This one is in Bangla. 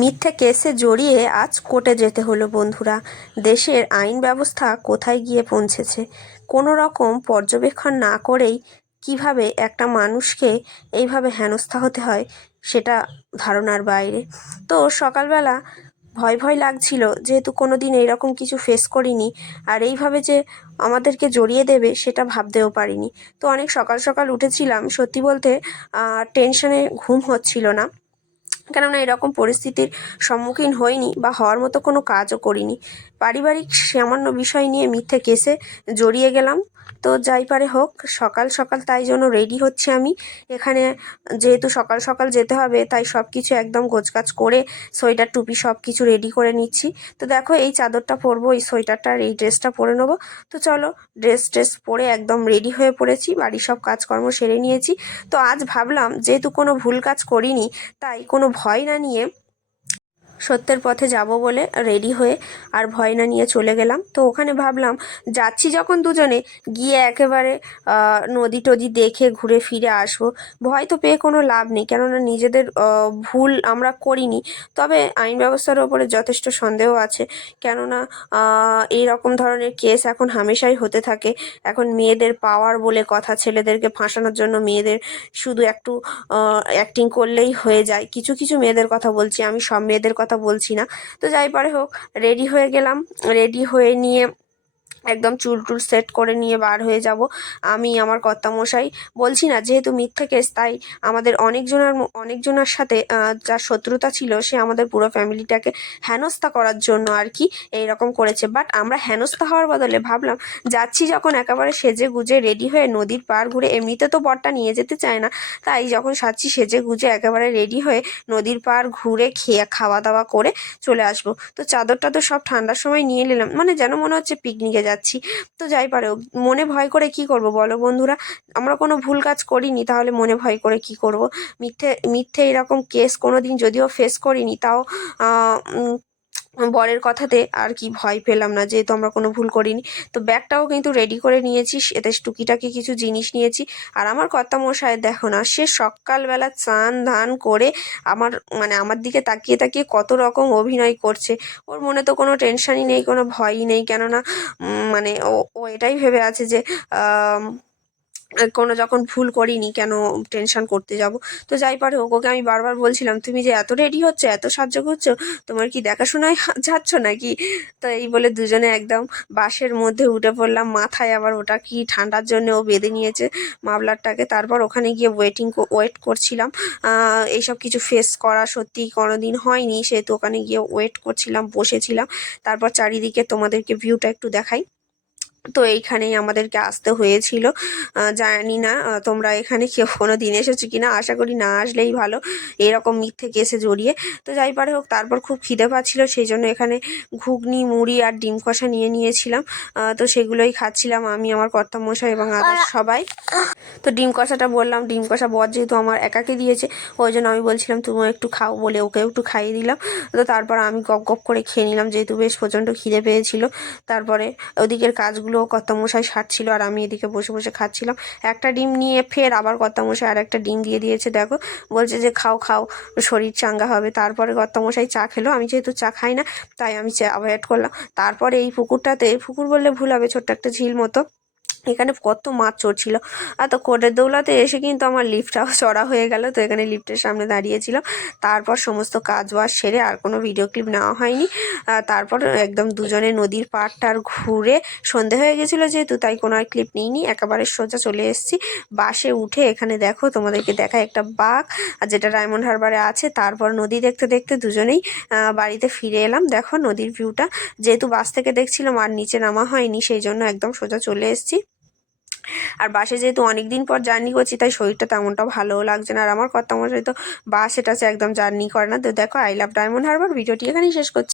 মিথ্যে কেসে জড়িয়ে আজ কোর্টে যেতে হলো বন্ধুরা। দেশের আইন ব্যবস্থা কোথায় গিয়ে পৌঁছেছে? কোনো রকম পর্যবেক্ষণ না করেই কীভাবে একটা মানুষকে এইভাবে হেনস্থা হতে হয়, সেটা ধারণার বাইরে। তো সকালবেলা ভয় ভয় লাগছিল, যেহেতু কোনো দিন এইরকম কিছু ফেস করিনি, আর এইভাবে যে আমাদেরকে জড়িয়ে দেবে, সেটা ভাবতেও পারিনি। তো অনেক সকাল সকাল উঠেছিলাম, সত্যি বলতে টেনশনে ঘুম হচ্ছিল না। কেননা এরকম পরিস্থিতির সম্মুখীন হইনি বা হওয়ার মতো কোনো কাজও করিনি। পারিবারিক সামান্য বিষয় নিয়ে মিথ্যে কেসে জড়িয়ে গেলাম। তো যাই পারে হোক, সকাল সকাল তাই জন্য রেডি হচ্ছে আমি। এখানে যেহেতু সকাল সকাল যেতে হবে, তাই সব কিছু একদম গোছগাছ করে সোয়েটার, টুপি সব কিছু রেডি করে নিচ্ছি। তো দেখো এই চাদরটা পরবো, এই সোয়েটারটা এই ড্রেসটা পরে নেব। তো চলো ড্রেস ট্রেস পরে একদম রেডি হয়ে পড়েছি, বাড়ির সব কাজকর্ম সেরে নিয়েছি। তো আজ ভাবলাম, যেহেতু কোনো ভুল কাজ করিনি, তাই কোনো ভয় না নিয়ে সত্যের পথে যাব বলে রেডি হয়ে আর ভয় না নিয়ে চলে গেলাম। তো ওখানে ভাবলাম, যাচ্ছি যখন দুজনে, গিয়ে একেবারে নদী টদি দেখে ঘুরে ফিরে আসব। ভয় তো পেয়ে কোনো লাভ নেই, কেননা নিজেদের ভুল আমরা করিনি। তবে আইন ব্যবস্থার ওপরে যথেষ্ট সন্দেহ আছে, কেননা এই রকম ধরনের কেস এখন হামেশাই হতে থাকে। এখন মেয়েদের পাওয়ার বলে কথা, ছেলেদেরকে ফাঁসানোর জন্য মেয়েদের শুধু একটু অ্যাক্টিং করলেই হয়ে যায়। কিছু কিছু মেয়েদের কথা বলছি, আমি সব মেয়েদের কথা কথা বলছি না। তো যাই পারে হোক রেডি হয়ে গেলাম। রেডি হয়ে নিয়ে একদম চুল টুল সেট করে নিয়ে বার হয়ে যাব। আমি, আমার কর্তামশাই, বলছি না, যেহেতু মিথ্যে কেস, তাই আমাদের অনেকজনের অনেকজনের সাথে যার শত্রুতা ছিল, সে আমাদের পুরো ফ্যামিলিটাকে হেনস্থা করার জন্য আর কি এই রকম করেছে। বাট আমরা হেনস্থা হওয়ার বদলে ভাবলাম, যাচ্ছি যখন একেবারে সেজে গুজে রেডি হয়ে নদীর পার ঘুরে, এমনিতে তো বরটা নিয়ে যেতে চায় না, তাই যখন সাচ্ছি সেজে গুজে একেবারে রেডি হয়ে নদীর পার ঘুরে খেয়ে, খাওয়া দাওয়া করে চলে আসব। তো চাদরটা তো সব ঠান্ডার সময় নিয়ে নিলাম মানে যেন মনে হচ্ছে পিকনিকে যাচ্ছি। তো যাই পারে মনে ভয় করে কি করব বলো বন্ধুরা? আমরা কোনো ভুল কাজ করিনি, তাহলে মনে ভয় করে কি করব? মিথ্যে মিথ্যে এরকম কেস কোনো দিন যদিও ফেস করিনি, তাও বরের কথাতে আর কি ভয় পেলাম না, যেহেতু আমরা কোনো ভুল করিনি। তো ব্যাগটাও কিন্তু রেডি করে নিয়েছি, এতে টুকিটাকি কিছু জিনিস নিয়েছি। আর আমার কর্তা মশাই দেখো না, সে সকালবেলা চান ধান করে আমার মানে আমার দিকে তাকিয়ে তাকিয়ে কত রকম অভিনয় করছে। ওর মনে তো কোনো টেনশানই নেই, কোনো ভয়ই নেই, কেননা মানে ও ও এটাই ভেবে আছে যে কোনো যখন ভুল করিনি কেন টেনশন করতে যাব? তো যাই পারে হোক, ওকে আমি বারবার বলছিলাম, তুমি যে এত রেডি হচ্ছে, এত সাহায্য করছ, তোমার কি দেখাশোনায় যাচ্ছ নাকি? তো এই বলে দুজনে একদম বাসের মধ্যে উঠে পড়লাম। মাথায় আবার ওটা কি ঠান্ডার জন্য ও বেঁধে নিয়েছে মাফলারটাকে। তারপর ওখানে গিয়ে ওয়েটিং ওয়েট করছিলাম। এইসব কিছু ফেস করা সত্যি কোনো দিন হয়নি। সেহেতু ওখানে গিয়ে ওয়েট করছিলাম, বসেছিলাম। তারপর চারিদিকে তোমাদেরকে ভিউটা একটু দেখাই। তো এইখানেই আমাদেরকে আসতে হয়েছিল। জানি না তোমরা এখানে কেউ কোনো দিন এসেছ কি না আশা করি না আসলেই ভালো এরকম মিথ্যে কেসে জড়িয়ে। তো যাই পারে হোক তারপর খুব খিদে পাচ্ছিলো সেই জন্য এখানে ঘুগনি মুড়ি আর ডিম কষা নিয়ে নিয়েছিলাম। তো সেগুলোই খাচ্ছিলাম আমি আমার কর্তামশাই এবং আদার সবাই। তো ডিম কষাটা বললাম ডিম কষা বর যেহেতু আমার একাকে দিয়েছে ওই জন্য আমি বলছিলাম তুমিও একটু খাও বলে ওকে একটু খাইয়ে দিলাম। তো তারপর আমি গপ গপ করে খেয়ে নিলাম যেহেতু বেশ প্রচণ্ড খিদে পেয়েছিল। তারপরে ওদিকের কাজগুলো ডিমগুলো কর্তামশাই সারছিল আর আমি এদিকে বসে বসে খাচ্ছিলাম। একটা ডিম নিয়ে ফের আবার কর্তামশাই আর একটা ডিম দিয়ে দিয়েছে, দেখো। বলছে যে, খাও খাও, শরীর চাঙ্গা হবে। তারপরে কর্তামশাই চা খেলো। আমি যেহেতু চা খাই না, তাই আমি চা অ্যাভয়েড করলাম। তারপরে এই পুকুরটাতে পুকুর বললে ভুল হবে, ছোট্ট একটা ঝিল মতো। এখানে কত মাছ চড়ছিল। আর তো কোটের দৌলাতে এসে কিন্তু আমার লিফটটাও চড়া হয়ে গেল। তো এখানে লিফটের সামনে দাঁড়িয়েছিলাম তারপর সমস্ত কাজ বাজ সেরে আর কোনো ভিডিও ক্লিপ নেওয়া হয়নি। তারপর একদম দুজনে নদীর পাড়টার ঘুরে সন্ধে হয়ে গেছিল যেহেতু, তাই কোনো আর ক্লিপ নিইনি। একেবারে সোজা চলে এসেছি। বাসে উঠে এখানে দেখো, তোমাদেরকে দেখায় একটা বাঘ, আর যেটা ডায়মন্ড হারবারে আছে, তারপর নদী দেখতে দেখতে দুজনেই বাড়িতে ফিরে এলাম। দেখো নদীর ভিউটা যেহেতু বাস থেকে দেখছিলাম, আর নিচে নামা হয়নি, সেই জন্য একদম সোজা চলে এসেছি। আর বাসে যেহেতু অনেকদিন পর জার্নি করছি, তাই শরীরটা তেমনটা ভালোও লাগছে না। আর আমার কর্তামশাই তো বাস, এটা একদম জার্নি করে না। তো দেখো আই লাভ ডায়মন্ড হারবার ভিডিওটি এখানেই শেষ করছি।